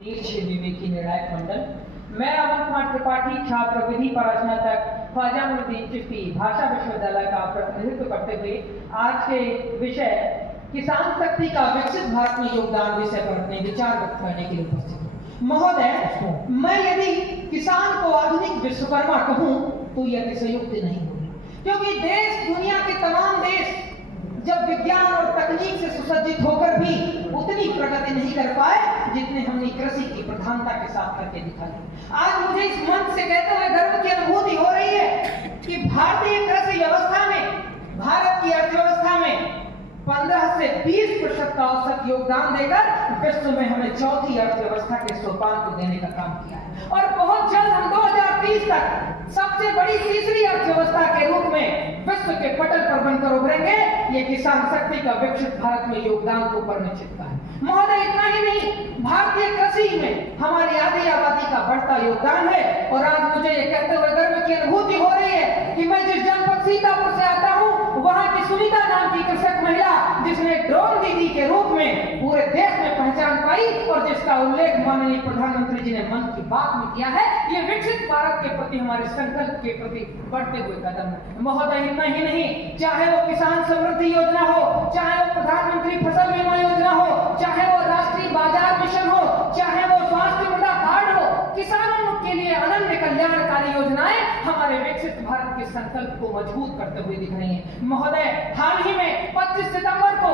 विवेकी निर्णायक मंडल। मैं अमन कुमार त्रिपाठी, छात्र विधि परास्नातक ख्वाजा मुइनुद्दीन चिश्ती भाषा विश्वविद्यालय का प्रतिनिधित्व करते हुए आज के विषय किसान शक्ति का विकसित भारत में योगदान विषय पर अपने विचार व्यक्त करने के लिए उपस्थित हूँ। महोदय, मैं यदि किसान को आधुनिक विश्वकर्मा कहूँ तो यह अतिशयोक्ति नहीं होगी, क्योंकि देश, दुनिया के तमाम देश जब विज्ञान और तकनीक से सुसज्जित होकर भी उतनी प्रगति नहीं कर पाए जितने हमने कृषि की प्रधानता के साथ करके दिखाई। आज मुझे इस मंच से कहते हुए गर्व की अनुभूति हो रही है कि भारतीय कृषि व्यवस्था में, भारत की अर्थव्यवस्था में 15 से 20% का औसत योगदान देकर विश्व में हमें चौथी अर्थव्यवस्था के सोपान को देने का काम किया है और बहुत जल्द हम 2030 तक सबसे बड़ी तीसरी अर्थव्यवस्था के रूप में विश्व के पटल पर बनकर उभरेंगे। ये किसान शक्ति का विकसित भारत में योगदान को ऊपर निश्चित है। महोदय, इतना ही नहीं, भारतीय कृषि में हमारी आधी आबादी का बढ़ता योगदान है और आज मुझे ये कहते हुए गर्व की अनुभूति हो रही है कि मैं जिस जनपद सीतापुर से आता हूँ, वहाँ की सुनीता नाम की कृषक महिला जिसने ड्रोन दीदी के रूप में पूरे देश में पहचान पाई और जिसका उल्लेख माननीय प्रधानमंत्री जी ने मन की बात में किया है, ये विकसित भारत के प्रति हमारे संकल्प के प्रति बढ़ते हुए कदम है। महोदय, इतना ही नहीं, चाहे वो किसान समृद्धि योजना हो, चाहे वो प्रधानमंत्री फसल बीमा योजना हो, चाहे वो राष्ट्रीय बाजार मिशन हो, चाहे वो स्वास्थ्य मृदा कार्ड हो, किसानों के लिए अनन्य कल्याणकारी योजनाएं हमारे विकसित भारत के संकल्प को मजबूत करते हुए दिख रही हैं। महोदय, हाल ही में 25 सितंबर को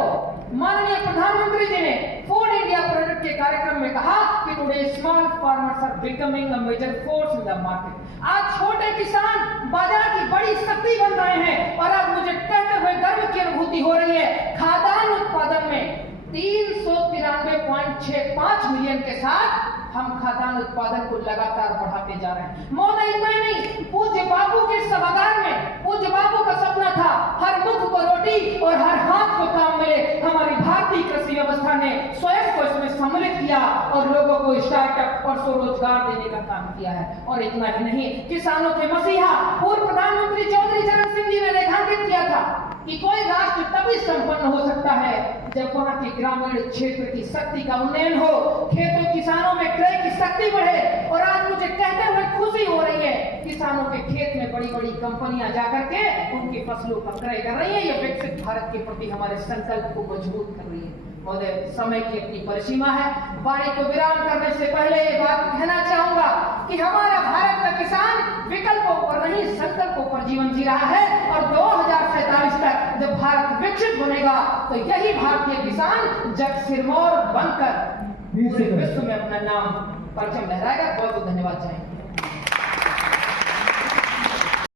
माननीय प्रधानमंत्री जी ने फूड इंडिया प्रोजेक्ट के कार्यक्रम में कहा कि today small farmers are becoming a major force in the market. आज छोटे किसान बाजार की बड़ी शक्ति बन रहे हैं और आज मुझे कहते हुए गर्व की अनुभूति हो रही है, खाद्यान्न उत्पादन में 393.65 मिलियन के साथ हम खाद्यान्न उत्पादन को लगातार बढ़ाते जा रहे हैं। महोदय, इतना ही नहीं, पूज्य बापू के सभागार में पूज्य बापू का सपना था हर मुख को रोटी और हर हाथ को काम मिले। हमारी भारतीय कृषि व्यवस्था ने स्वयं को इसमें सम्मिलित किया और लोगों को स्टार्टअप और स्वरोजगार देने का काम किया है। और इतना ही नहीं, किसानों के मसीहा पूर्व प्रधानमंत्री चौधरी चरण सिंह जी ने रेखांकित किया था कि कोई राष्ट्र तभी संपन्न हो सकता है जब वहां के ग्रामीण क्षेत्र की शक्ति का उन्नयन हो, खेतों किसानों में क्रय की शक्ति बढ़े। और आज मुझे कहते हुए खुशी हो रही है, किसानों के खेत में बड़ी बड़ी कंपनियां जाकर के उनकी फसलों का क्रय कर रही है। यह विकसित भारत के प्रति हमारे संकल्प को मजबूत कर रही है। महोदय, समय की अपनी परिसीमा है, वाणी को विराम करने से पहले ये बात कहना चाहूंगा कि हमारा भारत का किसान विकल्पों पर नहीं संकल्पों पर जीवन जी रहा है और 2047 तक जब भारत विकसित बनेगा तो यही भारतीय किसान जग सिरमौर बनकर पूरे विश्व में अपना नाम परचम लहराएगा। बहुत बहुत धन्यवाद चाहेंगे।